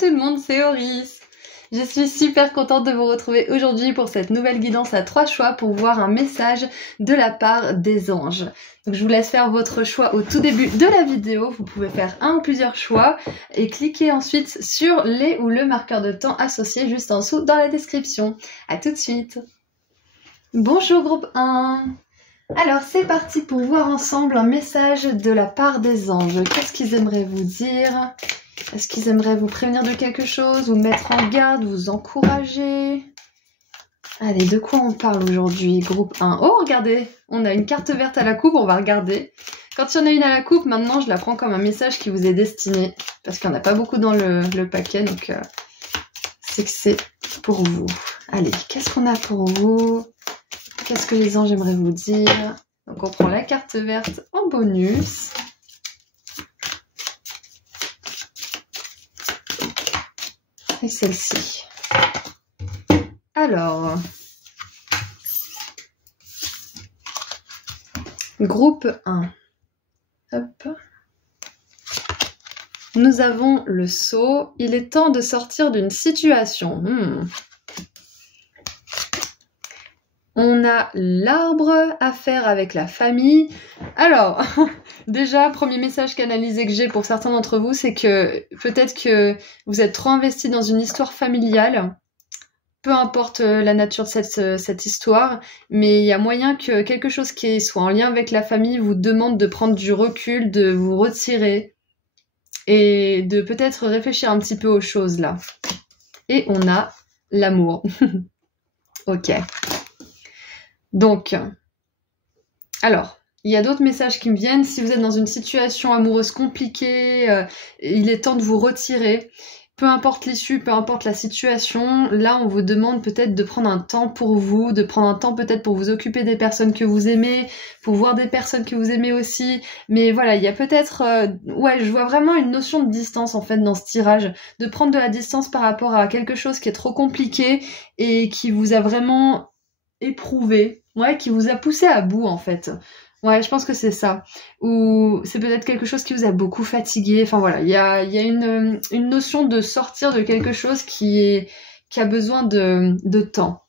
tout le monde, c'est Oris. Je suis super contente de vous retrouver aujourd'hui pour cette nouvelle guidance à 3 choix pour voir un message de la part des anges. Donc je vous laisse faire votre choix au tout début de la vidéo. Vous pouvez faire un ou plusieurs choix et cliquer ensuite sur les ou le marqueur de temps associé juste en dessous dans la description. À tout de suite. Bonjour groupe 1. Alors c'est parti pour voir ensemble un message de la part des anges. Qu'est-ce qu'ils aimeraient vous dire ? Est-ce qu'ils aimeraient vous prévenir de quelque chose, vous mettre en garde, vous encourager? Allez, de quoi on parle aujourd'hui, groupe 1? Oh, regardez, on a une carte verte à la coupe, on va regarder. Quand il y en a une à la coupe, maintenant je la prends comme un message qui vous est destiné. Parce qu'il n'y en a pas beaucoup dans le paquet, donc c'est que c'est pour vous. Allez, qu'est-ce qu'on a pour vous? Qu'est-ce que les anges aimeraient vous dire? Donc on prend la carte verte en bonus. Et celle-ci. Alors, groupe 1. Hop. Nous avons le sceau. Il est temps de sortir d'une situation. On a l'arbre à faire avec la famille. Alors, déjà, premier message canalisé que j'ai pour certains d'entre vous, c'est que peut-être que vous êtes trop investi dans une histoire familiale. Peu importe la nature de cette histoire, mais il y a moyen que quelque chose qui soit en lien avec la famille vous demande de prendre du recul, de vous retirer et de peut-être réfléchir un petit peu aux choses là. Et on a l'amour. Ok. Donc, alors, il y a d'autres messages qui me viennent. Si vous êtes dans une situation amoureuse compliquée, il est temps de vous retirer. Peu importe l'issue, peu importe la situation, là on vous demande peut-être de prendre un temps pour vous, de prendre un temps peut-être pour vous occuper des personnes que vous aimez, pour voir des personnes que vous aimez aussi. Mais voilà, il y a peut-être... ouais, je vois vraiment une notion de distance en fait dans ce tirage. De prendre de la distance par rapport à quelque chose qui est trop compliqué et qui vous a vraiment éprouvé, ouais, qui vous a poussé à bout en fait. Ouais, je pense que c'est ça. Ou c'est peut-être quelque chose qui vous a beaucoup fatigué. Enfin voilà, il y a une notion de sortir de quelque chose qui a besoin de temps.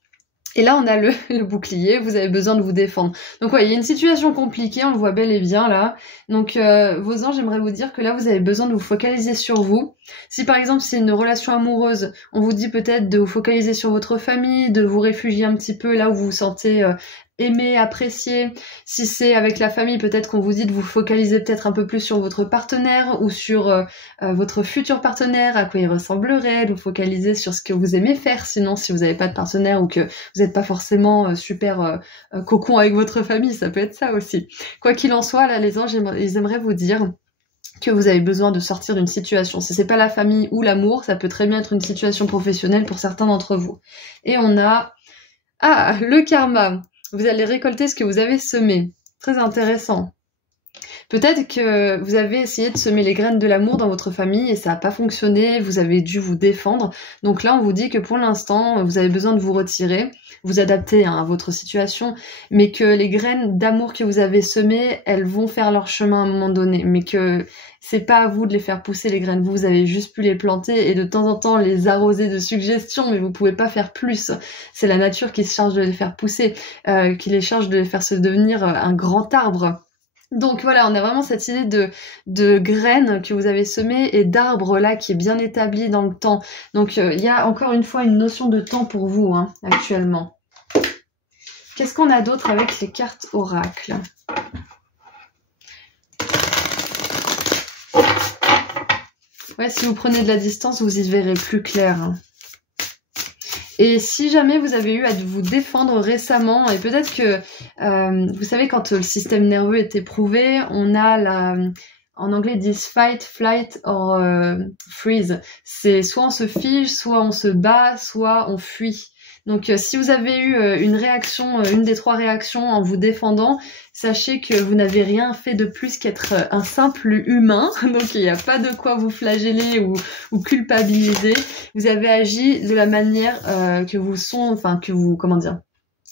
Et là, on a le bouclier, vous avez besoin de vous défendre. Donc ouais, il y a une situation compliquée, on le voit bel et bien là. Donc vos anges, j'aimerais vous dire que là, vous avez besoin de vous focaliser sur vous. Si par exemple c'est une relation amoureuse, on vous dit peut-être de vous focaliser sur votre famille, de vous réfugier un petit peu là où vous vous sentez aimé, apprécié. Si c'est avec la famille, peut-être qu'on vous dit de vous focaliser peut-être un peu plus sur votre partenaire ou sur votre futur partenaire, à quoi il ressemblerait, de vous focaliser sur ce que vous aimez faire. Sinon, si vous n'avez pas de partenaire ou que vous n'êtes pas forcément super cocon avec votre famille, ça peut être ça aussi. Quoi qu'il en soit, là, les anges, ils aimeraient vous dire que vous avez besoin de sortir d'une situation. Si c'est pas la famille ou l'amour, ça peut très bien être une situation professionnelle pour certains d'entre vous. Et on a... Ah, le karma. Vous allez récolter ce que vous avez semé. Très intéressant. Peut-être que vous avez essayé de semer les graines de l'amour dans votre famille et ça n'a pas fonctionné, vous avez dû vous défendre. Donc là, on vous dit que pour l'instant, vous avez besoin de vous retirer, vous adapter à votre situation, mais que les graines d'amour que vous avez semées, elles vont faire leur chemin à un moment donné, mais que c'est pas à vous de les faire pousser les graines, vous avez juste pu les planter et de temps en temps les arroser de suggestions, mais vous pouvez pas faire plus. C'est la nature qui se charge de les faire pousser, qui les charge de les faire se devenir un grand arbre. Donc voilà, on a vraiment cette idée de graines que vous avez semées et d'arbres là qui est bien établi dans le temps. Donc il y a encore une fois une notion de temps pour vous actuellement. Qu'est-ce qu'on a d'autre avec les cartes oracles ? Ouais, si vous prenez de la distance, vous y verrez plus clair. Et si jamais vous avez eu à vous défendre récemment, et peut-être que, vous savez, quand le système nerveux est éprouvé, on a en anglais, ils disent fight, flight or freeze. C'est soit on se fige, soit on se bat, soit on fuit. Donc si vous avez eu une réaction, une des 3 réactions en vous défendant, sachez que vous n'avez rien fait de plus qu'être un simple humain, donc il n'y a pas de quoi vous flageller ou culpabiliser. Vous avez agi de la manière que vous comment dire,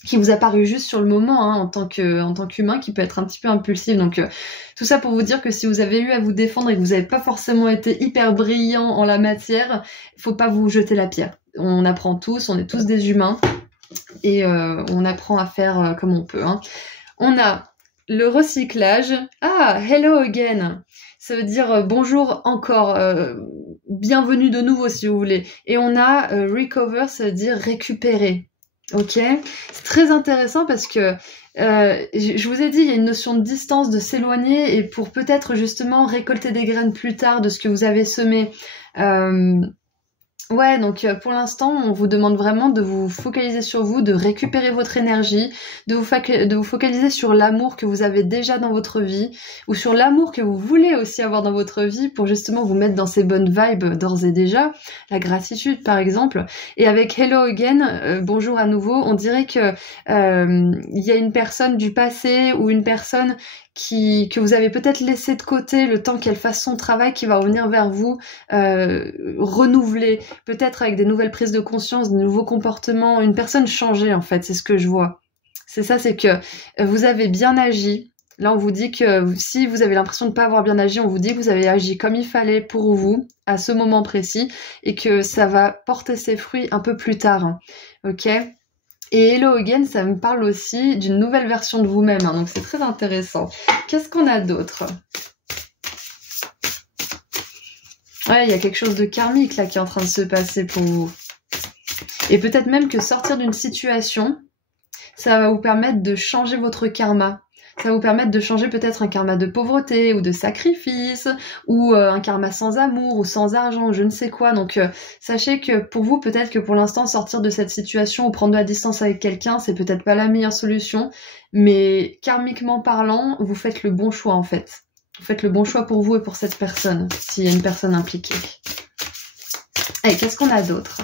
qui vous a paru juste sur le moment, hein, en tant qu'humain, qui peut être un petit peu impulsif. Donc tout ça pour vous dire que si vous avez eu à vous défendre et que vous n'avez pas forcément été hyper brillant en la matière, faut pas vous jeter la pierre. On apprend tous, on est tous des humains, et on apprend à faire comme on peut. Hein. On a le recyclage. Ah, hello again. Ça veut dire bonjour encore, bienvenue de nouveau si vous voulez. Et on a recover, ça veut dire récupérer. Ok, c'est très intéressant parce que je vous ai dit, il y a une notion de distance, de s'éloigner, et pour peut-être justement récolter des graines plus tard de ce que vous avez semé. Ouais, donc pour l'instant, on vous demande vraiment de vous focaliser sur vous, de récupérer votre énergie, de vous focaliser sur l'amour que vous avez déjà dans votre vie, ou sur l'amour que vous voulez aussi avoir dans votre vie pour justement vous mettre dans ces bonnes vibes d'ores et déjà, la gratitude par exemple. Et avec Hello Again, bonjour à nouveau, on dirait que il y a une personne du passé ou une personne que vous avez peut-être laissé de côté le temps qu'elle fasse son travail, qui va revenir vers vous, renouvelée, peut-être avec des nouvelles prises de conscience, de nouveaux comportements, une personne changée en fait, c'est ce que je vois. C'est ça, c'est que vous avez bien agi. Là, on vous dit que si vous avez l'impression de ne pas avoir bien agi, on vous dit que vous avez agi comme il fallait pour vous, à ce moment précis, et que ça va porter ses fruits un peu plus tard. Hein. Ok ? Et Hello Again, ça me parle aussi d'une nouvelle version de vous-même, hein, donc c'est très intéressant. Qu'est-ce qu'on a d'autre? Ouais, il y a quelque chose de karmique là qui est en train de se passer pour vous. Et peut-être même que sortir d'une situation, ça va vous permettre de changer votre karma. Ça va vous permettre de changer peut-être un karma de pauvreté ou de sacrifice, ou un karma sans amour ou sans argent, je ne sais quoi. Donc sachez que pour vous, peut-être que pour l'instant, sortir de cette situation ou prendre de la distance avec quelqu'un, c'est peut-être pas la meilleure solution, mais karmiquement parlant, vous faites le bon choix en fait. Vous faites le bon choix pour vous et pour cette personne, s'il y a une personne impliquée. Et qu'est-ce qu'on a d'autre ?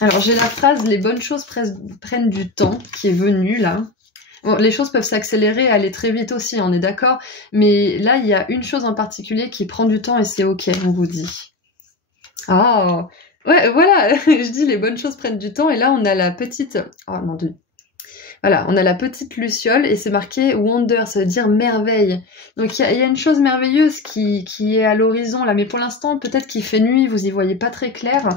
Alors j'ai la phrase « les bonnes choses prennent du temps » qui est venue là. Bon, les choses peuvent s'accélérer et aller très vite aussi, on est d'accord. Mais là, il y a une chose en particulier qui prend du temps et c'est ok, on vous dit. Ah, ouais, voilà, je dis les bonnes choses prennent du temps et là on a la petite... Oh mon Dieu. Voilà, on a la petite luciole et c'est marqué « wonder », ça veut dire « merveille ». Donc il y a une chose merveilleuse qui est à l'horizon là, mais pour l'instant peut-être qu'il fait nuit, vous y voyez pas très clair.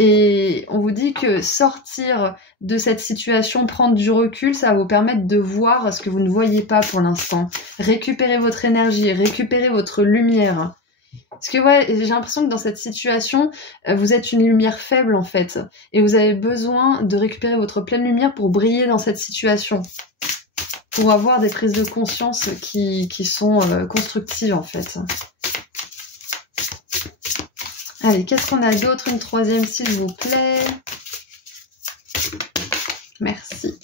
Et on vous dit que sortir de cette situation, prendre du recul, ça va vous permettre de voir ce que vous ne voyez pas pour l'instant. Récupérer votre énergie, récupérer votre lumière. Parce que ouais, j'ai l'impression que dans cette situation, vous êtes une lumière faible en fait. Et vous avez besoin de récupérer votre pleine lumière pour briller dans cette situation. Pour avoir des prises de conscience qui sont constructives en fait. Allez, qu'est-ce qu'on a d'autre? Une troisième, s'il vous plaît. Merci.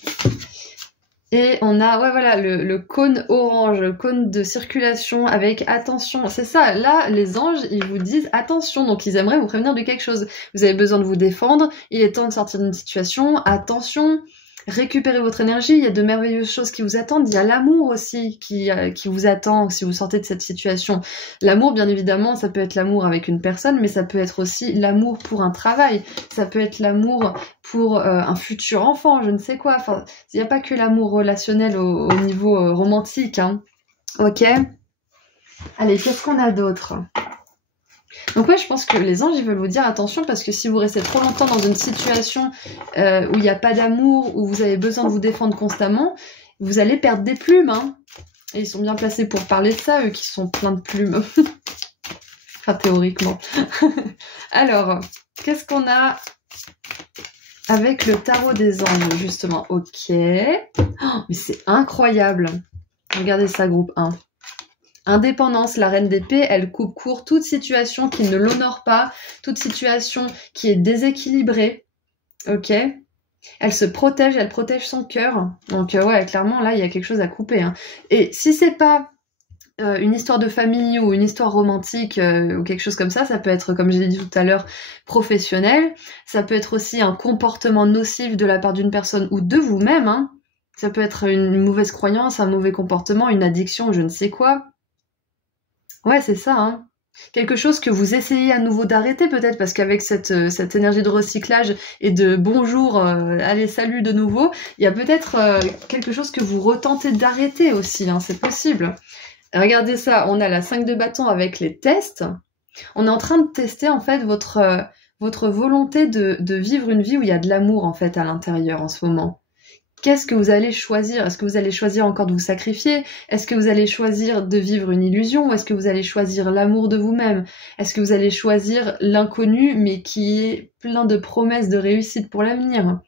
Et on a, ouais voilà, le cône orange, le cône de circulation avec attention. C'est ça, là, les anges, ils vous disent attention. Donc, ils aimeraient vous prévenir de quelque chose. Vous avez besoin de vous défendre. Il est temps de sortir d'une situation. Attention. Récupérez votre énergie, il y a de merveilleuses choses qui vous attendent, il y a l'amour aussi qui vous attend si vous sortez de cette situation. L'amour, bien évidemment, ça peut être l'amour avec une personne, mais ça peut être aussi l'amour pour un travail, ça peut être l'amour pour un futur enfant, je ne sais quoi. Enfin, il n'y a pas que l'amour relationnel au niveau romantique, hein. Ok ? Allez, qu'est-ce qu'on a d'autre ? Donc ouais, je pense que les anges, ils veulent vous dire attention parce que si vous restez trop longtemps dans une situation où il n'y a pas d'amour, où vous avez besoin de vous défendre constamment, vous allez perdre des plumes, hein. Et ils sont bien placés pour parler de ça, eux qui sont pleins de plumes. Enfin, théoriquement. Alors, qu'est-ce qu'on a avec le tarot des anges, justement? Ok. Oh, mais c'est incroyable. Regardez ça, groupe 1. Indépendance, la reine d'épée, elle coupe court toute situation qui ne l'honore pas, toute situation qui est déséquilibrée, ok ? Elle se protège, elle protège son cœur, donc ouais, clairement, là, il y a quelque chose à couper, hein. Et si c'est pas une histoire de famille ou une histoire romantique ou quelque chose comme ça peut être, comme j'ai dit tout à l'heure, professionnel, ça peut être aussi un comportement nocif de la part d'une personne ou de vous-même, hein. Ça peut être une mauvaise croyance, un mauvais comportement, une addiction, je ne sais quoi. Ouais, c'est ça, hein. Quelque chose que vous essayez à nouveau d'arrêter peut-être, parce qu'avec cette énergie de recyclage et de bonjour, allez salut de nouveau, il y a peut-être quelque chose que vous retentez d'arrêter aussi, hein, c'est possible. Regardez ça, on a la 5 de bâton avec les tests. On est en train de tester en fait votre volonté de vivre une vie où il y a de l'amour en fait à l'intérieur en ce moment. Qu'est-ce que vous allez choisir? Est-ce que vous allez choisir encore de vous sacrifier? Est-ce que vous allez choisir de vivre une illusion? Est-ce que vous allez choisir l'amour de vous-même? Est-ce que vous allez choisir l'inconnu mais qui est plein de promesses de réussite pour l'avenir?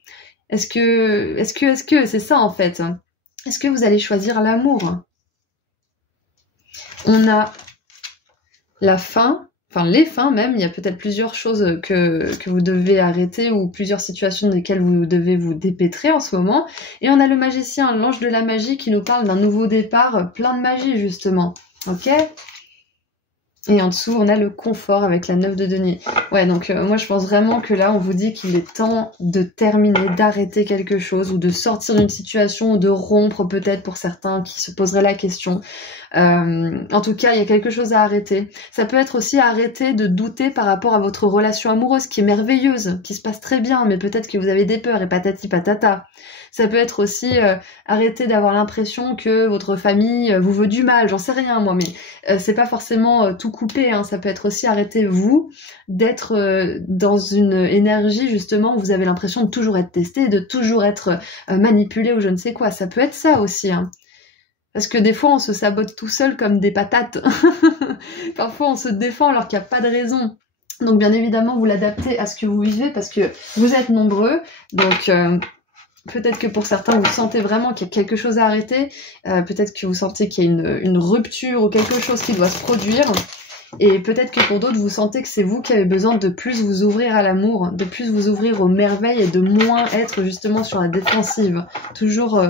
Est-ce que c'est ça en fait? Est-ce que vous allez choisir l'amour? On a la fin, enfin les fins même, il y a peut-être plusieurs choses que vous devez arrêter ou plusieurs situations dans lesquelles vous devez vous dépêtrer en ce moment. Et on a le magicien, l'ange de la magie qui nous parle d'un nouveau départ plein de magie justement. Ok ? Et en dessous, on a le confort avec la 9 de denier. Ouais, donc moi je pense vraiment que là, on vous dit qu'il est temps de terminer, d'arrêter quelque chose ou de sortir d'une situation ou de rompre peut-être pour certains qui se poseraient la question. En tout cas, il y a quelque chose à arrêter. Ça peut être aussi arrêter de douter par rapport à votre relation amoureuse qui est merveilleuse, qui se passe très bien, mais peut-être que vous avez des peurs et patati patata. Ça peut être aussi arrêter d'avoir l'impression que votre famille vous veut du mal, j'en sais rien moi, mais c'est pas forcément tout coupé, hein. Ça peut être aussi arrêter vous d'être dans une énergie justement où vous avez l'impression de toujours être testé, de toujours être manipulé ou je ne sais quoi. Ça peut être ça aussi, hein. Parce que des fois, on se sabote tout seul comme des patates. Parfois, on se défend alors qu'il n'y a pas de raison. Donc, bien évidemment, vous l'adaptez à ce que vous vivez parce que vous êtes nombreux. Donc, peut-être que pour certains, vous sentez vraiment qu'il y a quelque chose à arrêter. Peut-être que vous sentez qu'il y a une rupture ou quelque chose qui doit se produire. Et peut-être que pour d'autres, vous sentez que c'est vous qui avez besoin de plus vous ouvrir à l'amour, de plus vous ouvrir aux merveilles et de moins être justement sur la défensive. Toujours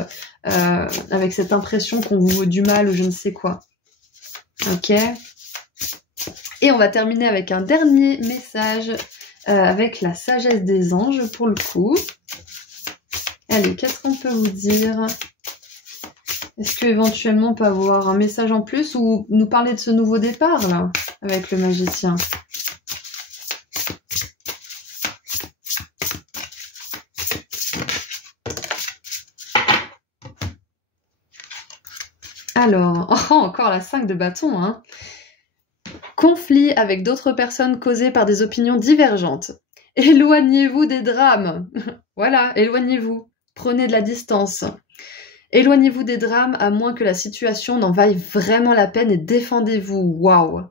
avec cette impression qu'on vous veut du mal ou je ne sais quoi. Ok. Et on va terminer avec un dernier message avec la sagesse des anges pour le coup. Allez, qu'est-ce qu'on peut vous dire ? Est-ce que éventuellement on peut avoir un message en plus ou nous parler de ce nouveau départ là avec le magicien? Alors, encore la 5 de bâton, hein. Conflit avec d'autres personnes causées par des opinions divergentes. Éloignez-vous des drames. Voilà, éloignez-vous. Prenez de la distance. Éloignez-vous des drames à moins que la situation n'en vaille vraiment la peine et défendez-vous. Waouh!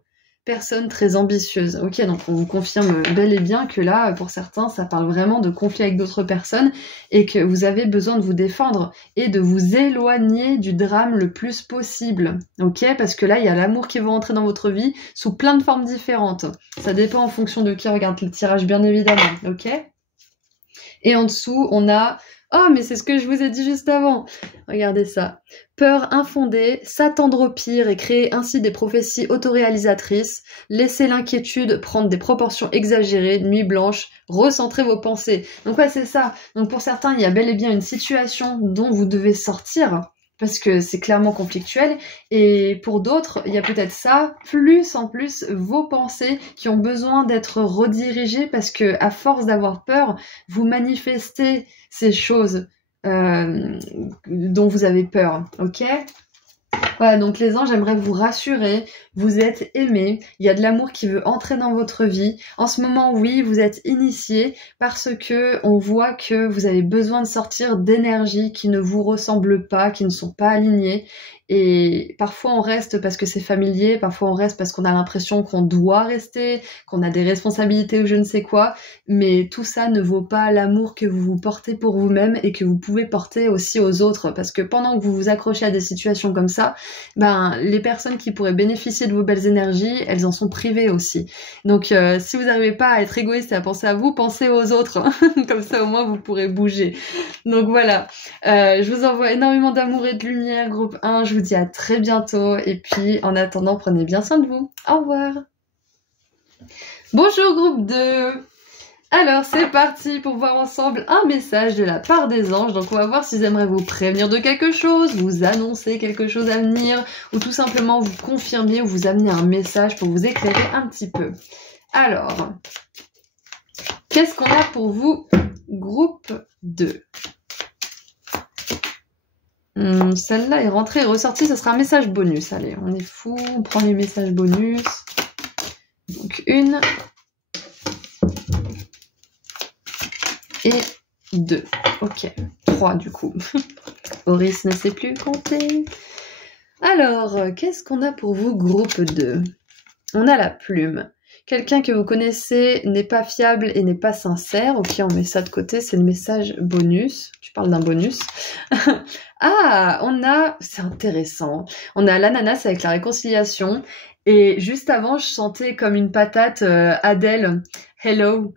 Personne très ambitieuse. Ok, donc on vous confirme bel et bien que là, pour certains, ça parle vraiment de conflit avec d'autres personnes et que vous avez besoin de vous défendre et de vous éloigner du drame le plus possible. Ok, parce que là, il y a l'amour qui va entrer dans votre vie sous plein de formes différentes. Ça dépend en fonction de qui regarde le tirage, bien évidemment. Ok? Et en dessous, on a... Oh, mais c'est ce que je vous ai dit juste avant. Regardez ça. Peur infondée, s'attendre au pire et créer ainsi des prophéties autoréalisatrices. Laissez l'inquiétude prendre des proportions exagérées, nuit blanche, recentrez vos pensées. Donc ouais, c'est ça. Donc pour certains, il y a bel et bien une situation dont vous devez sortir parce que c'est clairement conflictuel. Et pour d'autres, il y a peut-être ça, plus en plus vos pensées qui ont besoin d'être redirigées parce que à force d'avoir peur, vous manifestez ces choses dont vous avez peur, ok ? Voilà, donc les anges, j'aimerais vous rassurer, vous êtes aimés, il y a de l'amour qui veut entrer dans votre vie. En ce moment, oui, vous êtes initiés parce que on voit que vous avez besoin de sortir d'énergies qui ne vous ressemblent pas, qui ne sont pas alignées. Et parfois on reste parce que c'est familier, parfois on reste parce qu'on a l'impression qu'on doit rester, qu'on a des responsabilités ou je ne sais quoi, mais tout ça ne vaut pas l'amour que vous vous portez pour vous-même et que vous pouvez porter aussi aux autres, parce que pendant que vous vous accrochez à des situations comme ça, ben les personnes qui pourraient bénéficier de vos belles énergies, elles en sont privées aussi. Donc si vous n'arrivez pas à être égoïste et à penser à vous, pensez aux autres, comme ça au moins vous pourrez bouger. Donc voilà, je vous envoie énormément d'amour et de lumière, groupe 1, je vous dis à très bientôt et puis en attendant prenez bien soin de vous. Au revoir. Bonjour groupe 2. Alors c'est parti pour voir ensemble un message de la part des anges. Donc on va voir s'ils aimeraient vous prévenir de quelque chose, vous annoncer quelque chose à venir, ou tout simplement vous confirmer ou vous amener un message pour vous éclairer un petit peu. Alors, qu'est-ce qu'on a pour vous, groupe 2? Celle-là est rentrée et ressortie, ce sera un message bonus. Allez, on est fou, on prend les messages bonus. Donc 1 et 2. Ok, 3 du coup. Horis ne sait plus compter. Alors, qu'est-ce qu'on a pour vous, groupe 2? On a la plume. Quelqu'un que vous connaissez n'est pas fiable et n'est pas sincère. Ok, on met ça de côté, c'est le message bonus. Tu parles d'un bonus. Ah, on a... C'est intéressant. On a l'ananas avec la réconciliation. Et juste avant, je sentais comme une patate Adele, Hello.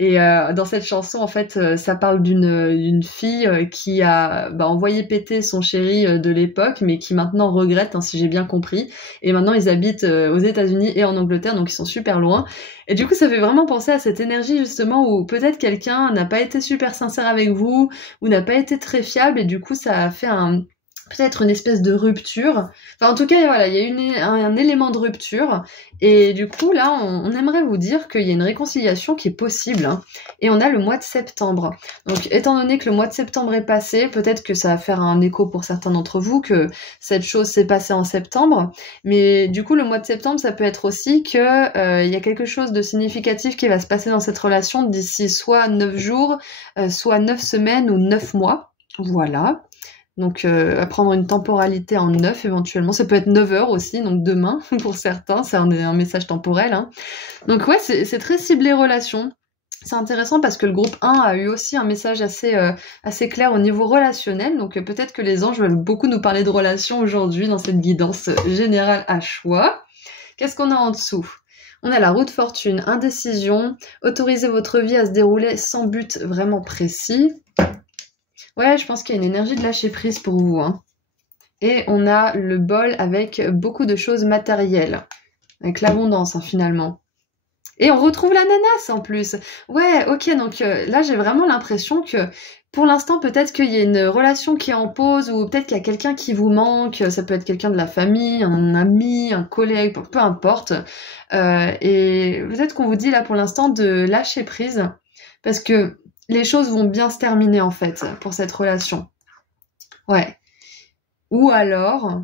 Et dans cette chanson, en fait, ça parle d'une fille qui a envoyé péter son chéri de l'époque, mais qui maintenant regrette, hein, si j'ai bien compris. Et maintenant, ils habitent aux États-Unis et en Angleterre, donc ils sont super loin. Et du coup, ça fait vraiment penser à cette énergie, justement, où peut-être quelqu'un n'a pas été super sincère avec vous, ou n'a pas été très fiable, et du coup, ça a fait peut-être une espèce de rupture. Enfin, en tout cas, voilà, il y a un élément de rupture. Et du coup, là, on aimerait vous dire qu'il y a une réconciliation qui est possible. Hein. Et on a le mois de septembre. Donc, étant donné que le mois de septembre est passé, peut-être que ça va faire un écho pour certains d'entre vous, que cette chose s'est passée en septembre. Mais du coup, le mois de septembre, ça peut être aussi que il y a quelque chose de significatif qui va se passer dans cette relation d'ici soit 9 jours, soit 9 semaines ou 9 mois. Voilà. Donc, à prendre une temporalité en 9 éventuellement. Ça peut être 9 heures aussi, donc demain pour certains. C'est un message temporel. Hein. Donc ouais, c'est très ciblé relation. C'est intéressant parce que le groupe 1 a eu aussi un message assez clair au niveau relationnel. Donc peut-être que les anges veulent beaucoup nous parler de relations aujourd'hui dans cette guidance générale à choix. Qu'est-ce qu'on a en dessous ? On a la roue de fortune, indécision, autorisez votre vie à se dérouler sans but vraiment précis. Ouais, je pense qu'il y a une énergie de lâcher prise pour vous. Hein. Et on a le bol avec beaucoup de choses matérielles. Avec l'abondance, hein, finalement. Et on retrouve l'ananas en plus. Ouais, ok, donc là j'ai vraiment l'impression que pour l'instant peut-être qu'il y a une relation qui est en pause ou peut-être qu'il y a quelqu'un qui vous manque. Ça peut être quelqu'un de la famille, un ami, un collègue, peu importe. Et peut-être qu'on vous dit là pour l'instant de lâcher prise. Parce que les choses vont bien se terminer en fait pour cette relation. Ouais. Ou alors...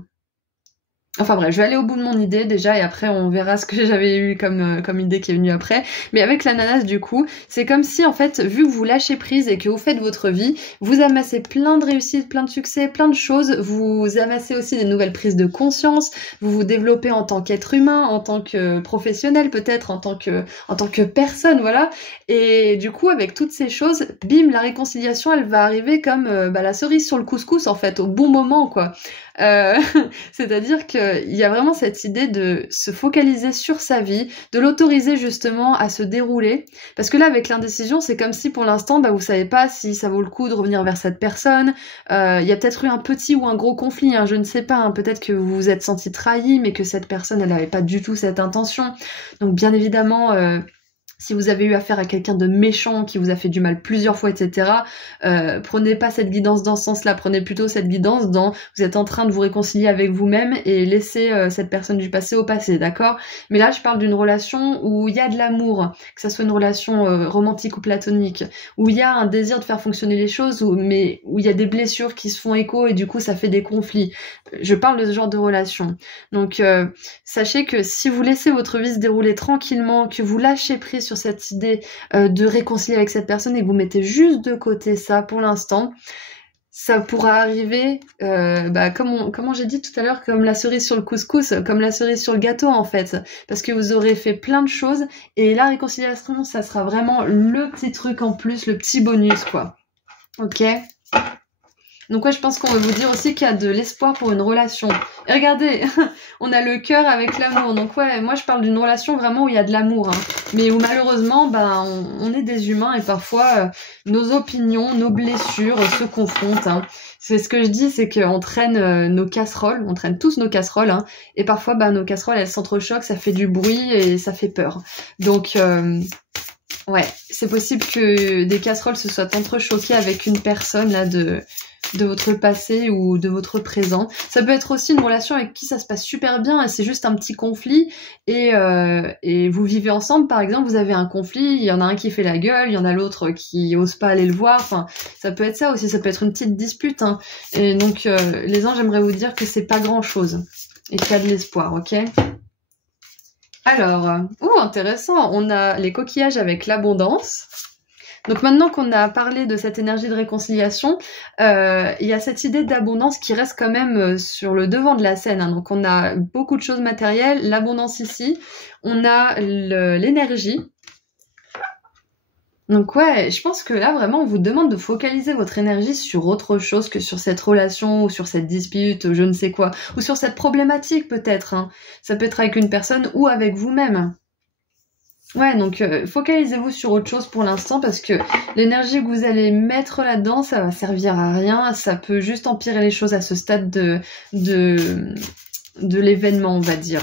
Enfin bref, je vais aller au bout de mon idée déjà et après on verra ce que j'avais eu comme idée qui est venue après. Mais avec l'ananas du coup, c'est comme si en fait, vu que vous lâchez prise et que vous faites votre vie, vous amassez plein de réussites, plein de succès, plein de choses, vous amassez aussi des nouvelles prises de conscience, vous vous développez en tant qu'être humain, en tant que professionnel peut-être, en tant que personne, voilà. Et du coup, avec toutes ces choses, bim, la réconciliation, elle va arriver comme la cerise sur le couscous en fait, au bon moment quoi. C'est-à-dire qu'il y a vraiment cette idée de se focaliser sur sa vie, de l'autoriser justement à se dérouler. Parce que là, avec l'indécision, c'est comme si pour l'instant, vous savez pas si ça vaut le coup de revenir vers cette personne. Il y a peut-être eu un petit ou un gros conflit, hein, je ne sais pas. Hein, peut-être que vous vous êtes senti trahi, mais que cette personne, elle n'avait pas du tout cette intention. Donc bien évidemment... si vous avez eu affaire à quelqu'un de méchant qui vous a fait du mal plusieurs fois, etc., prenez pas cette guidance dans ce sens-là, prenez plutôt cette guidance dans vous êtes en train de vous réconcilier avec vous-même et laissez cette personne du passé au passé, d'accord? Mais là, je parle d'une relation où il y a de l'amour, que ça soit une relation romantique ou platonique, où il y a un désir de faire fonctionner les choses, mais où il y a des blessures qui se font écho et du coup, ça fait des conflits. Je parle de ce genre de relation. Donc, sachez que si vous laissez votre vie se dérouler tranquillement, que vous lâchez prise sur cette idée de réconcilier avec cette personne et que vous mettez juste de côté ça pour l'instant, ça pourra arriver, comme j'ai dit tout à l'heure, comme la cerise sur le couscous, comme la cerise sur le gâteau en fait, parce que vous aurez fait plein de choses et la réconciliation, ça sera vraiment le petit truc en plus, le petit bonus quoi. Ok ? Donc ouais, je pense qu'on va vous dire aussi qu'il y a de l'espoir pour une relation. Et regardez, on a le cœur avec l'amour. Donc ouais, moi je parle d'une relation vraiment où il y a de l'amour. Hein. Mais où malheureusement, on est des humains et parfois nos opinions, nos blessures se confrontent. Hein. C'est ce que je dis, c'est qu'on traîne nos casseroles, on traîne tous nos casseroles. Hein. Et parfois, nos casseroles, elles s'entrechoquent, ça fait du bruit et ça fait peur. Donc... Ouais, c'est possible que des casseroles se soient entrechoquées avec une personne là de votre passé ou de votre présent. Ça peut être aussi une relation avec qui ça se passe super bien et c'est juste un petit conflit et vous vivez ensemble par exemple, vous avez un conflit, il y en a un qui fait la gueule, il y en a l'autre qui ose pas aller le voir, enfin ça peut être ça aussi, ça peut être une petite dispute hein. Et donc les anges, j'aimerais vous dire que c'est pas grand chose et qu'il y a de l'espoir, ok? Alors, intéressant, on a les coquillages avec l'abondance. Donc maintenant qu'on a parlé de cette énergie de réconciliation, il y a cette idée d'abondance qui reste quand même sur le devant de la scène. Hein. Donc on a beaucoup de choses matérielles, l'abondance ici, on a l'énergie. Donc ouais, je pense que là vraiment on vous demande de focaliser votre énergie sur autre chose que sur cette relation ou sur cette dispute, je ne sais quoi, ou sur cette problématique peut-être. Hein. Ça peut être avec une personne ou avec vous-même. Ouais, donc focalisez-vous sur autre chose pour l'instant parce que l'énergie que vous allez mettre là-dedans, ça va servir à rien, ça peut juste empirer les choses à ce stade de l'événement, on va dire.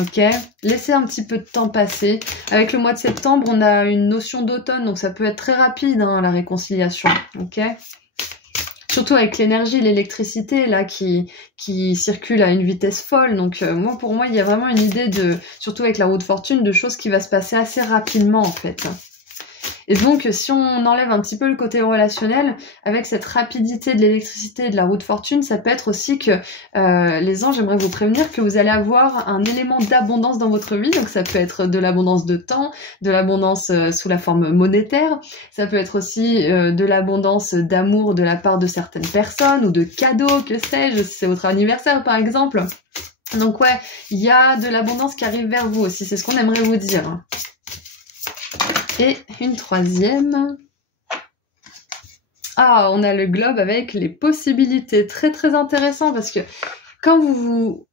Ok, laissez un petit peu de temps passer. Avec le mois de septembre, on a une notion d'automne, donc ça peut être très rapide, hein, la réconciliation. Ok. Surtout avec l'énergie, l'électricité là qui circule à une vitesse folle. Donc pour moi, il y a vraiment une idée de, surtout avec la roue de fortune, de choses qui va se passer assez rapidement en fait. Et donc, si on enlève un petit peu le côté relationnel, avec cette rapidité de l'électricité et de la roue de fortune, ça peut être aussi que les anges, j'aimerais vous prévenir que vous allez avoir un élément d'abondance dans votre vie. Donc, ça peut être de l'abondance de temps, de l'abondance sous la forme monétaire. Ça peut être aussi de l'abondance d'amour de la part de certaines personnes ou de cadeaux, que sais-je, si c'est votre anniversaire par exemple. Donc ouais, il y a de l'abondance qui arrive vers vous aussi, c'est ce qu'on aimerait vous dire. Et une troisième. Ah, on a le globe avec les possibilités. Très très intéressant parce que quand vous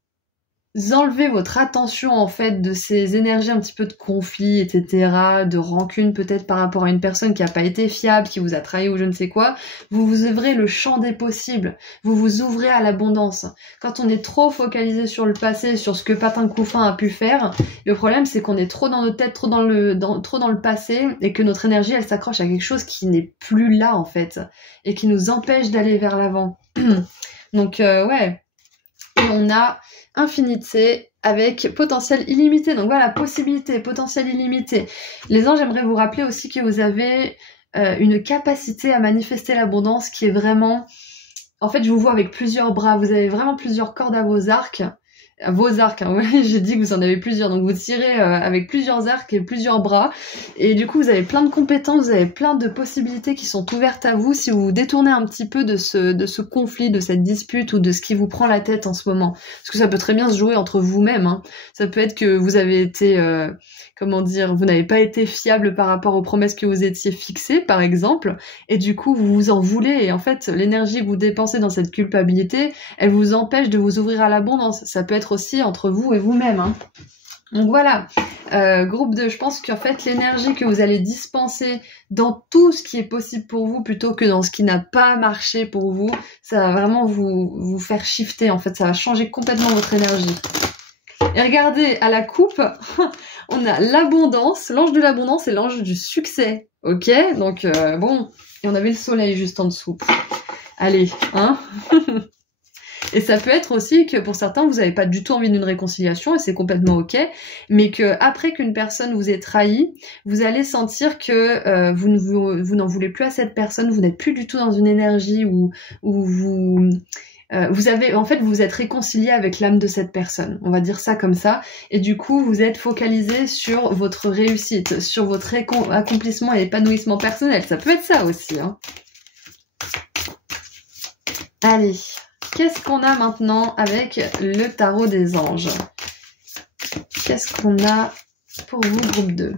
enlevez votre attention en fait de ces énergies un petit peu de conflit, etc., de rancune peut-être par rapport à une personne qui n'a pas été fiable, qui vous a trahi ou je ne sais quoi, vous vous ouvrez le champ des possibles, vous vous ouvrez à l'abondance. Quand on est trop focalisé sur le passé, sur ce que Patin Couffin a pu faire, le problème c'est qu'on est trop dans notre tête, trop dans le passé, et que notre énergie elle s'accroche à quelque chose qui n'est plus là en fait, et qui nous empêche d'aller vers l'avant. Donc ouais, et on a infinité avec potentiel illimité. Donc voilà, possibilité, potentiel illimité. Les anges, j'aimerais vous rappeler aussi que vous avez une capacité à manifester l'abondance qui est vraiment... En fait, je vous vois avec plusieurs bras. Vous avez vraiment plusieurs cordes à vos arcs. Vos arcs, hein, ouais, j'ai dit que vous en avez plusieurs, donc vous tirez avec plusieurs arcs et plusieurs bras, et du coup vous avez plein de compétences, vous avez plein de possibilités qui sont ouvertes à vous si vous vous détournez un petit peu de ce conflit, de cette dispute ou de ce qui vous prend la tête en ce moment. Parce que ça peut très bien se jouer entre vous-même, hein. Ça peut être que vous avez été, comment dire, vous n'avez pas été fiable par rapport aux promesses que vous étiez fixées, par exemple, et du coup vous vous en voulez, et en fait l'énergie que vous dépensez dans cette culpabilité, elle vous empêche de vous ouvrir à l'abondance. Ça peut être aussi entre vous et vous-même, hein. Donc voilà, groupe 2, je pense qu'en fait l'énergie que vous allez dispenser dans tout ce qui est possible pour vous plutôt que dans ce qui n'a pas marché pour vous, ça va vraiment vous faire shifter, en fait ça va changer complètement votre énergie. Et regardez, à la coupe, on a l'abondance, l'ange de l'abondance et l'ange du succès, ok? Donc bon, et on avait le soleil juste en dessous. Allez, hein. Et ça peut être aussi que pour certains, vous n'avez pas du tout envie d'une réconciliation et c'est complètement ok, mais que après qu'une personne vous ait trahi, vous allez sentir que vous n'en voulez plus à cette personne, vous n'êtes plus du tout dans une énergie où vous avez, en fait, vous êtes réconcilié avec l'âme de cette personne, on va dire ça comme ça, et du coup, vous êtes focalisé sur votre réussite, sur votre accomplissement et épanouissement personnel. Ça peut être ça aussi, hein. Allez. Qu'est-ce qu'on a maintenant avec le tarot des anges? Qu'est-ce qu'on a pour vous, groupe 2?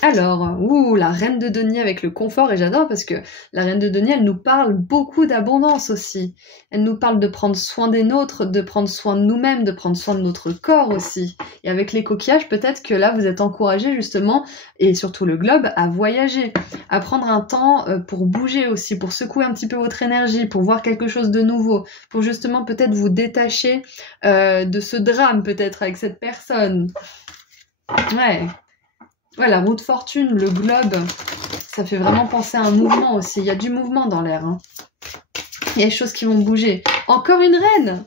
Alors, la reine de denier avec le confort, et j'adore parce que la reine de denier, elle nous parle beaucoup d'abondance aussi. Elle nous parle de prendre soin des nôtres, de prendre soin de nous-mêmes, de prendre soin de notre corps aussi. Et avec les coquillages, peut-être que là, vous êtes encouragés justement, et surtout le globe, à voyager, à prendre un temps pour bouger aussi, pour secouer un petit peu votre énergie, pour voir quelque chose de nouveau, pour justement peut-être vous détacher de ce drame peut-être avec cette personne. Ouais. Ouais, la roue de fortune, le globe, ça fait vraiment penser à un mouvement aussi. Il y a du mouvement dans l'air. Hein. Il y a des choses qui vont bouger. Encore une reine.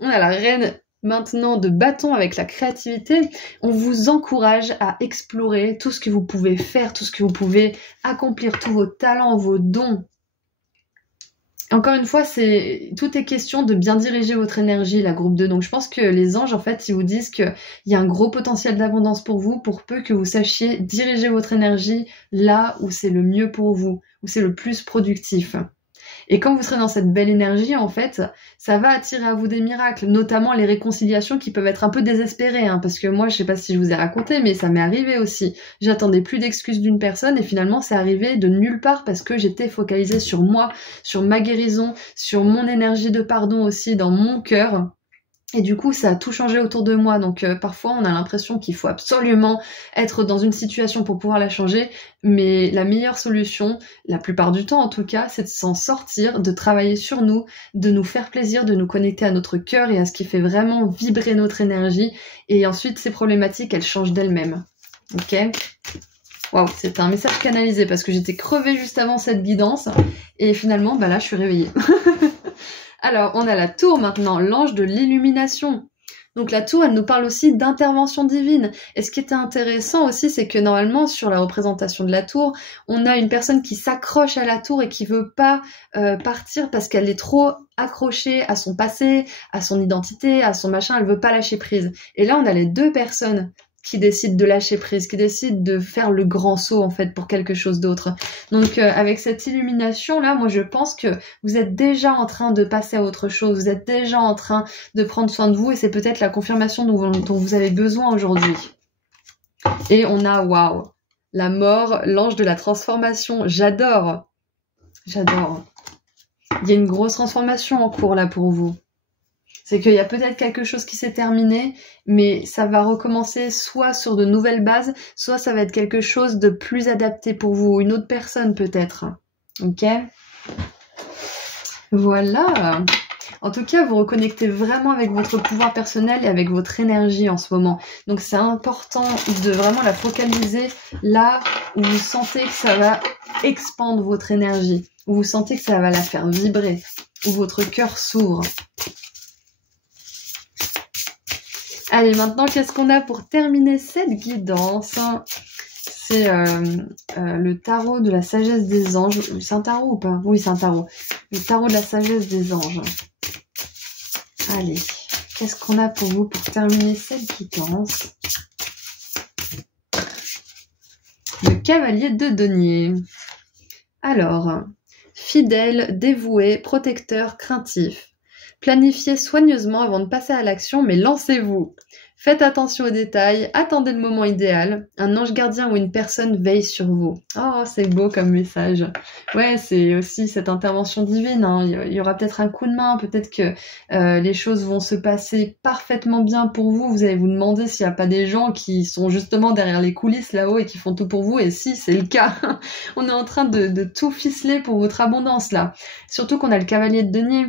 On a la reine maintenant de bâton avec la créativité. On vous encourage à explorer tout ce que vous pouvez faire, tout ce que vous pouvez accomplir, tous vos talents, vos dons. Encore une fois, tout est question de bien diriger votre énergie, la groupe 2. Donc je pense que les anges, en fait, ils vous disent qu'il y a un gros potentiel d'abondance pour vous, pour peu que vous sachiez diriger votre énergie là où c'est le mieux pour vous, où c'est le plus productif. Et quand vous serez dans cette belle énergie, en fait, ça va attirer à vous des miracles, notamment les réconciliations qui peuvent être un peu désespérées, hein, parce que moi, je sais pas si je vous ai raconté, mais ça m'est arrivé aussi. J'attendais plus d'excuses d'une personne et finalement, c'est arrivé de nulle part parce que j'étais focalisée sur moi, sur ma guérison, sur mon énergie de pardon aussi dans mon cœur. Et du coup, ça a tout changé autour de moi. Donc parfois, on a l'impression qu'il faut absolument être dans une situation pour pouvoir la changer. Mais la meilleure solution, la plupart du temps en tout cas, c'est de s'en sortir, de travailler sur nous, de nous faire plaisir, de nous connecter à notre cœur et à ce qui fait vraiment vibrer notre énergie. Et ensuite, ces problématiques, elles changent d'elles-mêmes. Ok ? Waouh, c'est un message canalisé parce que j'étais crevée juste avant cette guidance. Et finalement, bah là, je suis réveillée. Alors, on a la tour maintenant, l'ange de l'illumination. Donc la tour, elle nous parle aussi d'intervention divine. Et ce qui était intéressant aussi, c'est que normalement, sur la représentation de la tour, on a une personne qui s'accroche à la tour et qui veut pas partir parce qu'elle est trop accrochée à son passé, à son identité, à son machin, elle veut pas lâcher prise. Et là, on a les deux personnes qui décident de lâcher prise, qui décident de faire le grand saut en fait pour quelque chose d'autre. Donc avec cette illumination là, moi je pense que vous êtes déjà en train de passer à autre chose, vous êtes déjà en train de prendre soin de vous et c'est peut-être la confirmation dont vous avez besoin aujourd'hui. Et on a, waouh, la mort, l'ange de la transformation, j'adore. J'adore. Il y a une grosse transformation en cours là pour vous. C'est qu'il y a peut-être quelque chose qui s'est terminé, mais ça va recommencer soit sur de nouvelles bases, soit ça va être quelque chose de plus adapté pour vous, une autre personne peut-être. Ok ? Voilà. En tout cas, vous reconnectez vraiment avec votre pouvoir personnel et avec votre énergie en ce moment. Donc c'est important de vraiment la focaliser là où vous sentez que ça va expandre votre énergie, où vous sentez que ça va la faire vibrer, où votre cœur s'ouvre. Allez, maintenant, qu'est-ce qu'on a pour terminer cette guidance ? C'est le tarot de la sagesse des anges. C'est un tarot ou pas ? Oui, c'est un tarot. Le tarot de la sagesse des anges. Allez, qu'est-ce qu'on a pour vous pour terminer cette guidance ? Le cavalier de denier. Alors, fidèle, dévoué, protecteur, craintif. Planifiez soigneusement avant de passer à l'action, mais lancez-vous. Faites attention aux détails, attendez le moment idéal. Un ange gardien ou une personne veille sur vous. Oh, c'est beau comme message. Ouais, c'est aussi cette intervention divine. Hein. Il y aura peut-être un coup de main, peut-être que les choses vont se passer parfaitement bien pour vous. Vous allez vous demander s'il n'y a pas des gens qui sont justement derrière les coulisses là-haut et qui font tout pour vous. Et si, c'est le cas. On est en train de tout ficeler pour votre abondance là. Surtout qu'on a le cavalier de denier.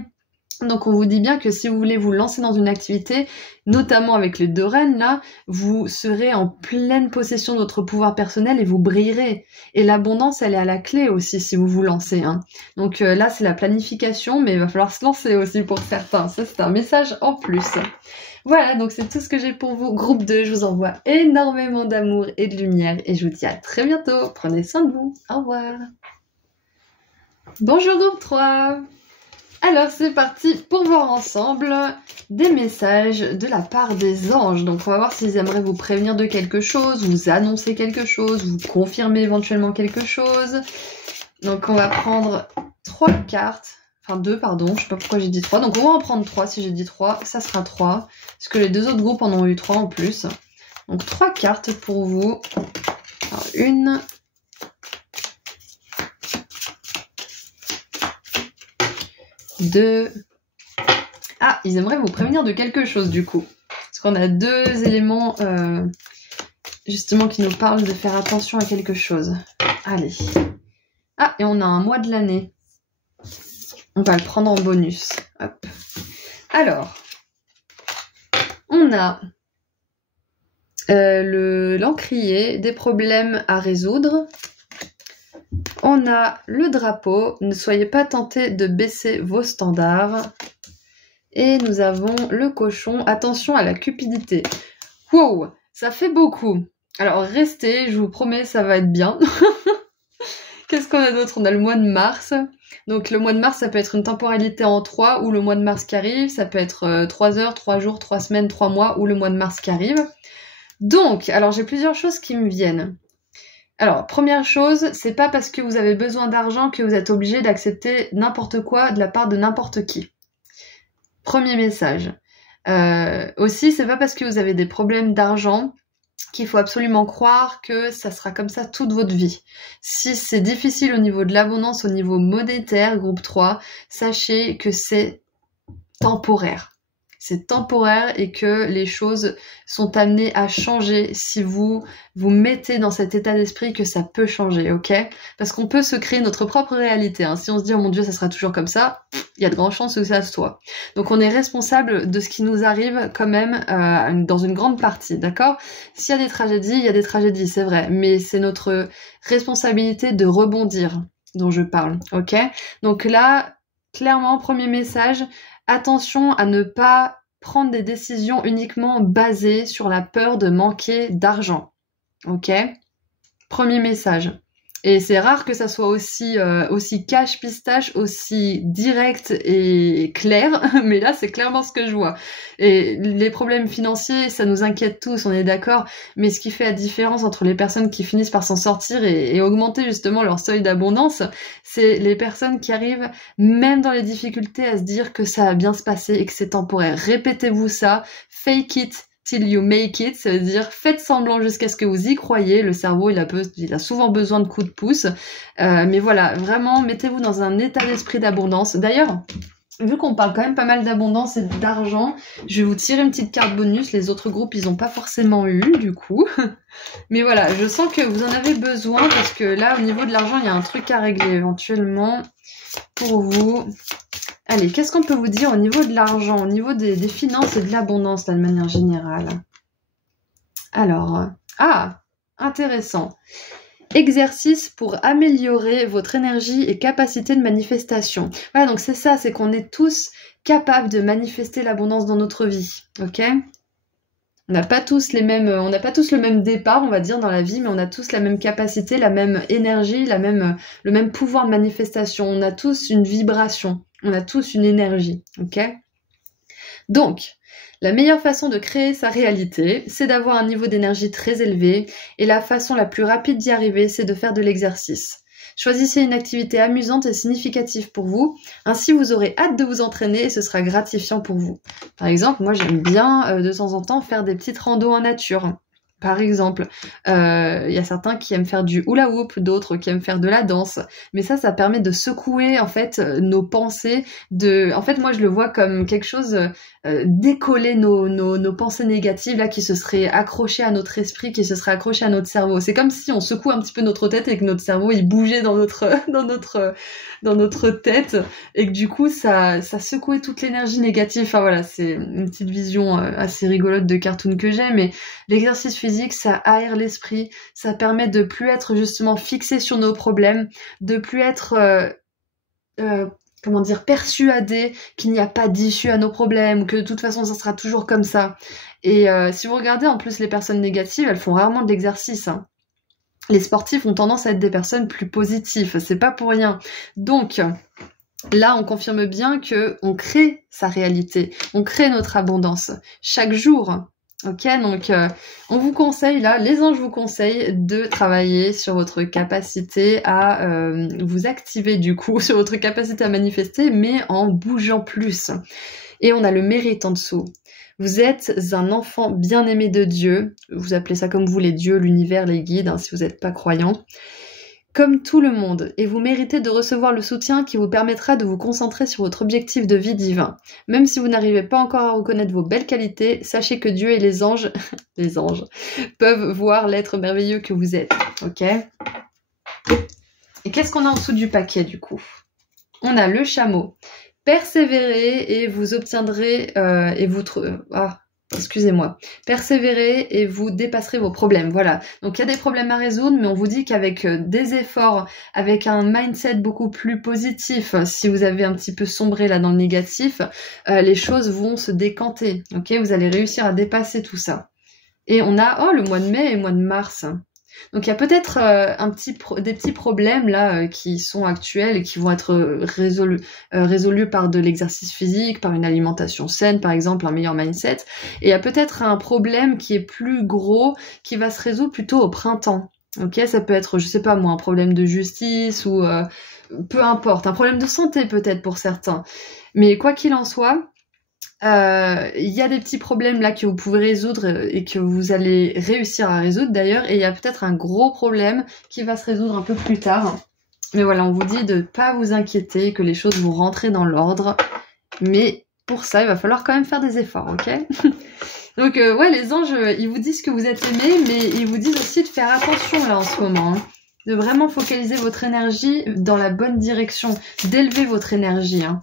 Donc on vous dit bien que si vous voulez vous lancer dans une activité, notamment avec les deux reines là, vous serez en pleine possession de votre pouvoir personnel et vous brillerez. Et l'abondance, elle est à la clé aussi si vous vous lancez. Hein. Donc là, c'est la planification, mais il va falloir se lancer aussi pour certains. Ça, c'est un message en plus. Voilà, donc c'est tout ce que j'ai pour vous. Groupe 2, je vous envoie énormément d'amour et de lumière et je vous dis à très bientôt. Prenez soin de vous. Au revoir. Bonjour groupe 3. Alors c'est parti pour voir ensemble des messages de la part des anges. Donc on va voir s'ils aimeraient vous prévenir de quelque chose, vous annoncer quelque chose, vous confirmer éventuellement quelque chose. Donc on va prendre 3 cartes, enfin 2 pardon, je sais pas pourquoi j'ai dit 3. Donc on va en prendre 3, si j'ai dit 3, ça sera 3. Parce que les deux autres groupes en ont eu 3 en plus. Donc 3 cartes pour vous. Alors, une... Deux. Ah, ils aimeraient vous prévenir de quelque chose du coup. Parce qu'on a 2 éléments justement qui nous parlent de faire attention à quelque chose. Allez. Ah, et on a un mois de l'année. On va le prendre en bonus. Hop. Alors, on a l'encrier, des problèmes à résoudre. On a le drapeau, ne soyez pas tentés de baisser vos standards. Et nous avons le cochon, attention à la cupidité. Wow, ça fait beaucoup. Alors restez, je vous promets, ça va être bien. Qu'est-ce qu'on a d'autre? On a le mois de mars. Donc le mois de mars, ça peut être une temporalité en 3, ou le mois de mars qui arrive. Ça peut être 3 heures, 3 jours, 3 semaines, 3 mois, ou le mois de mars qui arrive. Donc, alors j'ai plusieurs choses qui me viennent. Alors, première chose, c'est pas parce que vous avez besoin d'argent que vous êtes obligé d'accepter n'importe quoi de la part de n'importe qui. Premier message. Aussi, c'est pas parce que vous avez des problèmes d'argent qu'il faut absolument croire que ça sera comme ça toute votre vie. Si c'est difficile au niveau de l'abondance, au niveau monétaire, groupe 3, sachez que c'est temporaire. C'est temporaire et que les choses sont amenées à changer si vous vous mettez dans cet état d'esprit que ça peut changer, ok? Parce qu'on peut se créer notre propre réalité. Hein. Si on se dit « Oh mon Dieu, ça sera toujours comme ça », il y a de grandes chances que ça soit. Donc on est responsable de ce qui nous arrive quand même dans une grande partie, d'accord? S'il y a des tragédies, il y a des tragédies, c'est vrai. Mais c'est notre responsabilité de rebondir dont je parle, ok? Donc là, clairement, premier message, attention à ne pas prendre des décisions uniquement basées sur la peur de manquer d'argent. Ok? Premier message. Et c'est rare que ça soit aussi cash pistache, aussi direct et clair, mais là c'est clairement ce que je vois. Et les problèmes financiers, ça nous inquiète tous, on est d'accord, mais ce qui fait la différence entre les personnes qui finissent par s'en sortir et augmenter justement leur seuil d'abondance, c'est les personnes qui arrivent, même dans les difficultés, à se dire que ça va bien se passer et que c'est temporaire. Répétez-vous ça, fake it till you make it, ça veut dire faites semblant jusqu'à ce que vous y croyez. Le cerveau, il a souvent besoin de coups de pouce. Mais voilà, vraiment, mettez-vous dans un état d'esprit d'abondance. D'ailleurs, vu qu'on parle quand même pas mal d'abondance et d'argent, je vais vous tirer une petite carte bonus. Les autres groupes, ils n'ont pas forcément eu, du coup. Mais voilà, je sens que vous en avez besoin parce que là, au niveau de l'argent, il y a un truc à régler éventuellement pour vous. Allez, qu'est-ce qu'on peut vous dire au niveau de l'argent, au niveau des finances et de l'abondance, là, de manière générale? Alors, intéressant. Exercice pour améliorer votre énergie et capacité de manifestation. Voilà, donc c'est ça, c'est qu'on est tous capables de manifester l'abondance dans notre vie, ok? On n'a pas tous le même départ, on va dire, dans la vie, mais on a tous la même capacité, la même énergie, le même pouvoir de manifestation. On a tous une vibration. On a tous une énergie, ok? Donc, la meilleure façon de créer sa réalité, c'est d'avoir un niveau d'énergie très élevé, et la façon la plus rapide d'y arriver, c'est de faire de l'exercice. Choisissez une activité amusante et significative pour vous, ainsi vous aurez hâte de vous entraîner et ce sera gratifiant pour vous. Par exemple, moi j'aime bien de temps en temps faire des petites randos en nature. Par exemple, y a certains qui aiment faire du hula hoop, d'autres qui aiment faire de la danse. Mais ça permet de secouer en fait nos pensées. En fait, moi je le vois comme quelque chose décoller nos pensées négatives là qui se seraient accrochées à notre esprit, qui se seraient accrochées à notre cerveau. C'est comme si on secoue un petit peu notre tête et que notre cerveau il bougeait dans notre tête et que du coup ça secouait toute l'énergie négative. Enfin voilà, c'est une petite vision assez rigolote de cartoon que j'ai, mais l'exercice physique, ça aère l'esprit, ça permet de plus être justement fixé sur nos problèmes, de plus être persuadé qu'il n'y a pas d'issue à nos problèmes, ou que de toute façon ça sera toujours comme ça. Et si vous regardez en plus les personnes négatives, elles font rarement de l'exercice, hein. Les sportifs ont tendance à être des personnes plus positives, c'est pas pour rien. Donc là, on confirme bien que on crée sa réalité, on crée notre abondance chaque jour. Ok, donc on vous conseille là, les anges vous conseillent de travailler sur votre capacité à vous activer du coup, sur votre capacité à manifester, mais en bougeant plus. Et on a le mérite en dessous. Vous êtes un enfant bien-aimé de Dieu, vous appelez ça comme vous voulez, Dieu, l'univers, les guides, hein, si vous n'êtes pas croyant, comme tout le monde, et vous méritez de recevoir le soutien qui vous permettra de vous concentrer sur votre objectif de vie divin. Même si vous n'arrivez pas encore à reconnaître vos belles qualités, sachez que Dieu et les anges, les anges, peuvent voir l'être merveilleux que vous êtes, ok? Et qu'est-ce qu'on a en dessous du paquet du coup? On a le chameau. Persévérez et vous obtiendrez excusez-moi, persévérez et vous dépasserez vos problèmes. Voilà, donc il y a des problèmes à résoudre, mais on vous dit qu'avec des efforts, avec un mindset beaucoup plus positif, si vous avez un petit peu sombré là dans le négatif, les choses vont se décanter, ok? Vous allez réussir à dépasser tout ça. Et on a, le mois de mai et le mois de mars. Donc il y a peut-être des petits problèmes là qui sont actuels et qui vont être résolus par de l'exercice physique, par une alimentation saine par exemple, un meilleur mindset. Et il y a peut-être un problème qui est plus gros qui va se résoudre plutôt au printemps. Ok, ça peut être, je sais pas moi, un problème de justice ou peu importe, un problème de santé peut-être pour certains. Mais quoi qu'il en soit, il y a des petits problèmes là que vous pouvez résoudre et que vous allez réussir à résoudre d'ailleurs, et il y a peut-être un gros problème qui va se résoudre un peu plus tard. Mais voilà, on vous dit de pas vous inquiéter, que les choses vont rentrer dans l'ordre, mais pour ça, il va falloir quand même faire des efforts, ok? Donc ouais, les anges, ils vous disent que vous êtes aimés, mais ils vous disent aussi de faire attention là en ce moment, hein. De vraiment focaliser votre énergie dans la bonne direction, d'élever votre énergie, hein.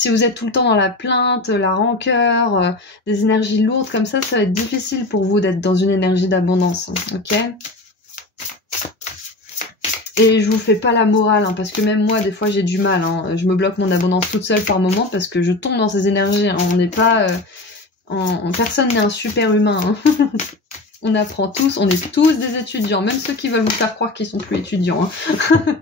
Si vous êtes tout le temps dans la plainte, la rancœur, des énergies lourdes comme ça va être difficile pour vous d'être dans une énergie d'abondance, ok? Et je vous fais pas la morale, hein, parce que même moi, des fois, j'ai du mal, hein. Je me bloque mon abondance toute seule par moment parce que je tombe dans ces énergies, hein. On n'est pas... personne n'est un super humain, hein. On apprend tous, on est tous des étudiants, même ceux qui veulent vous faire croire qu'ils sont plus étudiants, hein.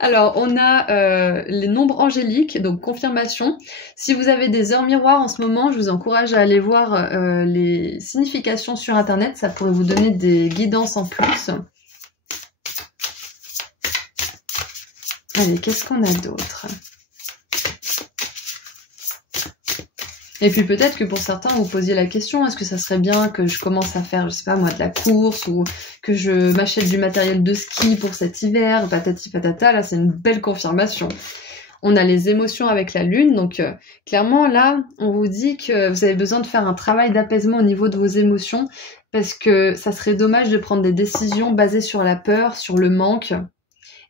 Alors, on a les nombres angéliques, donc confirmation. Si vous avez des heures miroirs en ce moment, je vous encourage à aller voir les significations sur Internet, ça pourrait vous donner des guidances en plus. Allez, qu'est-ce qu'on a d'autre ? Et puis peut-être que pour certains, vous posiez la question, est-ce que ça serait bien que je commence à faire, je sais pas moi, de la course, ou que je m'achète du matériel de ski pour cet hiver, patati patata, là c'est une belle confirmation. On a les émotions avec la lune, donc clairement là, on vous dit que vous avez besoin de faire un travail d'apaisement au niveau de vos émotions, parce que ça serait dommage de prendre des décisions basées sur la peur, sur le manque,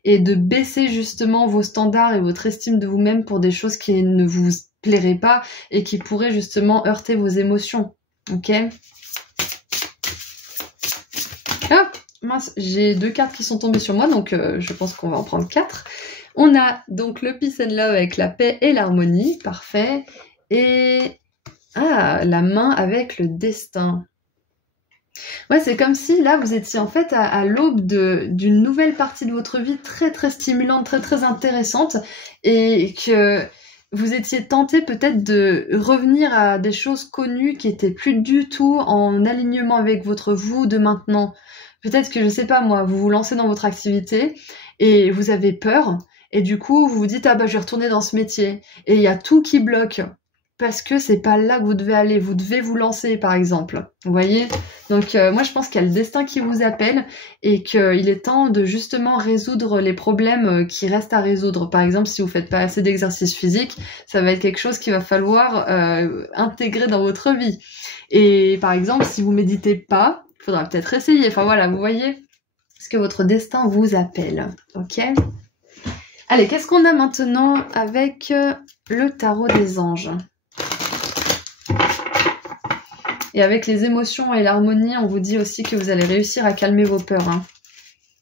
et de baisser justement vos standards et votre estime de vous-même pour des choses qui ne vous plairaient pas et qui pourraient justement heurter vos émotions. Ok ? Ah, mince, j'ai 2 cartes qui sont tombées sur moi, donc je pense qu'on va en prendre 4. On a donc le Peace and Love avec la paix et l'harmonie, parfait. Et la main avec le destin. Ouais, c'est comme si là vous étiez en fait à l'aube d'une nouvelle partie de votre vie très très stimulante, très très intéressante, et que vous étiez tenté peut-être de revenir à des choses connues qui étaient plus du tout en alignement avec votre vous de maintenant. Peut-être que, je sais pas moi, vous vous lancez dans votre activité et vous avez peur, et du coup vous vous dites je vais retourner dans ce métier, et il y a tout qui bloque. Parce que c'est pas là que vous devez aller, vous devez vous lancer par exemple, vous voyez. Donc moi je pense qu'il y a le destin qui vous appelle et qu'il est temps de justement résoudre les problèmes qui restent à résoudre. Par exemple, si vous faites pas assez d'exercice physique, ça va être quelque chose qu'il va falloir intégrer dans votre vie. Et par exemple, si vous méditez pas, il faudra peut-être essayer, enfin voilà, vous voyez ce que votre destin vous appelle, ok ? Allez, qu'est-ce qu'on a maintenant avec le tarot des anges ? Et avec les émotions et l'harmonie, on vous dit aussi que vous allez réussir à calmer vos peurs, hein.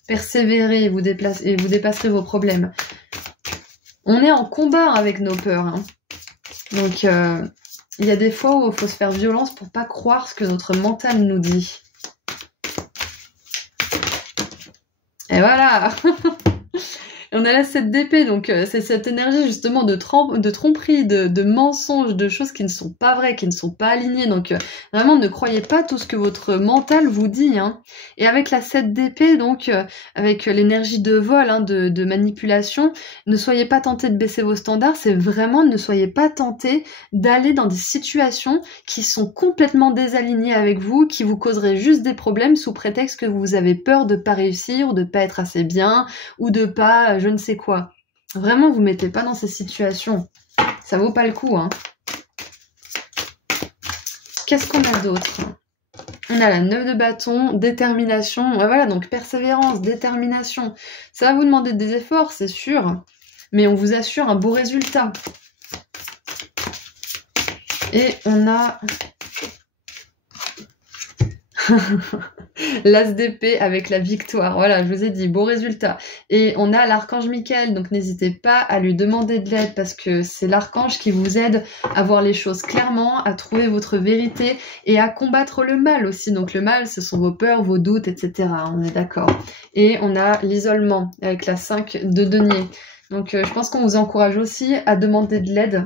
Persévérez et vous dépasserez vos problèmes. On est en combat avec nos peurs, hein. Donc, il y a des fois où il faut se faire violence pour pas croire ce que notre mental nous dit. Et voilà. On a là 7 d'épée, donc c'est cette énergie justement de tromperie, de mensonges, de choses qui ne sont pas vraies, qui ne sont pas alignées. Donc vraiment ne croyez pas tout ce que votre mental vous dit, hein. Et avec la 7 d'épée, donc avec l'énergie de vol, hein, de manipulation, ne soyez pas tentés de baisser vos standards, c'est vraiment ne soyez pas tentés d'aller dans des situations qui sont complètement désalignées avec vous, qui vous causeraient juste des problèmes sous prétexte que vous avez peur de pas réussir, ou de pas être assez bien, ou de pas je ne sais quoi. Vraiment, vous mettez pas dans ces situations. Ça vaut pas le coup, hein. Qu'est-ce qu'on a d'autre ? On a la 9 de bâton, détermination. Ouais, voilà, donc persévérance, détermination. Ça va vous demander des efforts, c'est sûr. Mais on vous assure un beau résultat. Et on a L'As d'épée avec la victoire. Voilà, je vous ai dit, beau résultat. Et on a l'archange Michael, donc n'hésitez pas à lui demander de l'aide parce que c'est l'archange qui vous aide à voir les choses clairement, à trouver votre vérité et à combattre le mal aussi. Donc le mal, ce sont vos peurs, vos doutes, etc. On est d'accord. Et on a l'isolement avec la 5 de denier. Donc je pense qu'on vous encourage aussi à demander de l'aide.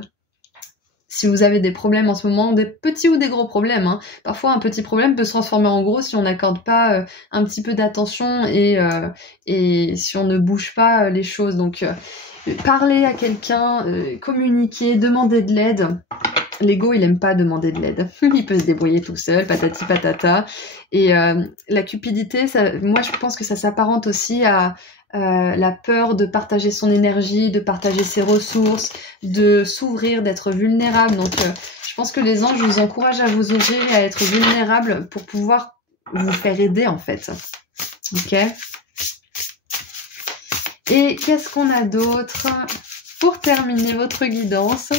Si vous avez des problèmes en ce moment, des petits ou des gros problèmes, hein. Parfois un petit problème peut se transformer en gros si on n'accorde pas un petit peu d'attention et si on ne bouge pas les choses. Donc parler à quelqu'un, communiquer, demander de l'aide. L'ego, il aime pas demander de l'aide. Il peut se débrouiller tout seul, patati patata. Et la cupidité, moi je pense que ça s'apparente aussi à la peur de partager son énergie, de partager ses ressources, de s'ouvrir, d'être vulnérable. Donc je pense que les anges vous encouragent à vous ouvrir et à être vulnérable pour pouvoir vous faire aider en fait. Ok. Et qu'est-ce qu'on a d'autre pour terminer votre guidance?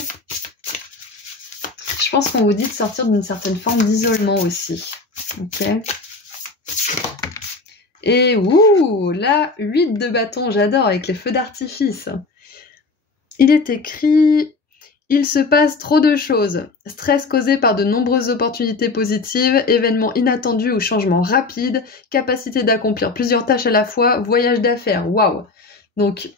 Je pense qu'on vous dit de sortir d'une certaine forme d'isolement aussi. Ok. Et ouh, là, 8 de bâton, j'adore, avec les feux d'artifice. Il est écrit... Il se passe trop de choses. Stress causé par de nombreuses opportunités positives, événements inattendus ou changements rapides, capacité d'accomplir plusieurs tâches à la fois, voyage d'affaires. Waouh! Donc,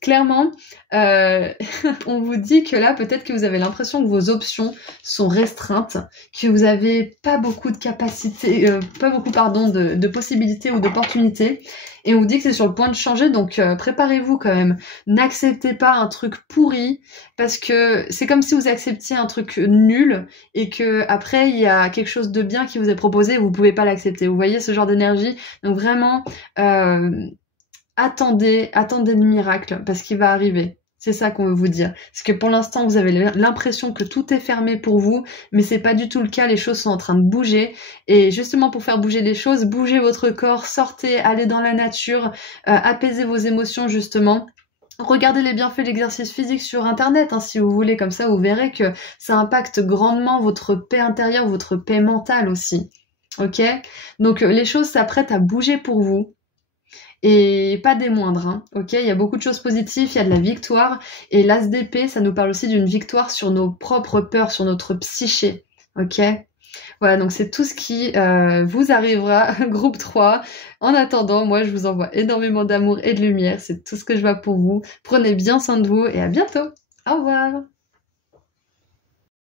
clairement, on vous dit que là, peut-être que vous avez l'impression que vos options sont restreintes, que vous n'avez pas beaucoup de capacités, de possibilités ou d'opportunités. Et on vous dit que c'est sur le point de changer, donc préparez-vous quand même. N'acceptez pas un truc pourri, parce que c'est comme si vous acceptiez un truc nul, et que après il y a quelque chose de bien qui vous est proposé, et vous pouvez pas l'accepter. Vous voyez ce genre d'énergie? Donc vraiment... Attendez le miracle, parce qu'il va arriver. C'est ça qu'on veut vous dire. Parce que pour l'instant, vous avez l'impression que tout est fermé pour vous, mais c'est pas du tout le cas. Les choses sont en train de bouger. Et justement, pour faire bouger les choses, bougez votre corps, sortez, allez dans la nature, apaisez vos émotions, justement. Regardez les bienfaits de l'exercice physique sur internet, hein, si vous voulez, comme ça vous verrez que ça impacte grandement votre paix intérieure, votre paix mentale aussi. Ok? Donc les choses s'apprêtent à bouger pour vous. Et pas des moindres, hein. Ok, il y a beaucoup de choses positives, il y a de la victoire, et l'As d'épée, ça nous parle aussi d'une victoire sur nos propres peurs, sur notre psyché, ok. Voilà, donc c'est tout ce qui vous arrivera, groupe 3. En attendant, moi je vous envoie énormément d'amour et de lumière, c'est tout ce que je vois pour vous. Prenez bien soin de vous et à bientôt. Au revoir.